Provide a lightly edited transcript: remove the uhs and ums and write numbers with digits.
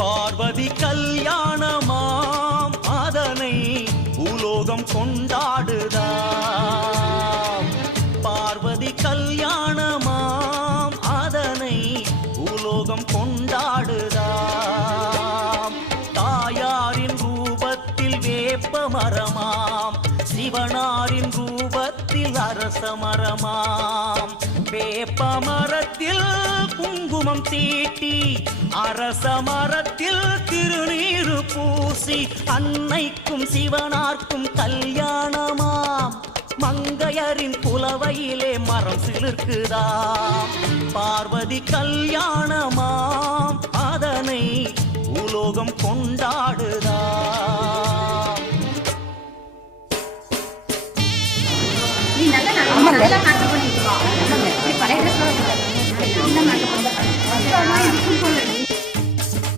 பார்வதி கல்யாணமாம் அதனை பூலோகம் கொண்டாடுதாம். பார்வதி கல்யாணமாம் அதனை பூலோகம் கொண்டாடுதாம். தாயாரின் ரூபத்தில் வேப்ப மரமாம், சிவனாரின் ரூபத்தில் அரச மரமாம். வேப்ப மரத்தில் குங்குமம் தீட்டி, அரச மரத்தில் திருநீரு பூசி, அன்னைக்கும் சிவனார்க்கும் கல்யாணமாம். மங்கையரின் புலவையிலே மரம் சிலிர்க்குதாம். பார்வதி கல்யாணமாம் அதனை பூலோகம் கொண்டாடுதாம். நீ நல்லா மேக்கப் பண்ணிட்டு வா. பழைய ட்ரெஸ்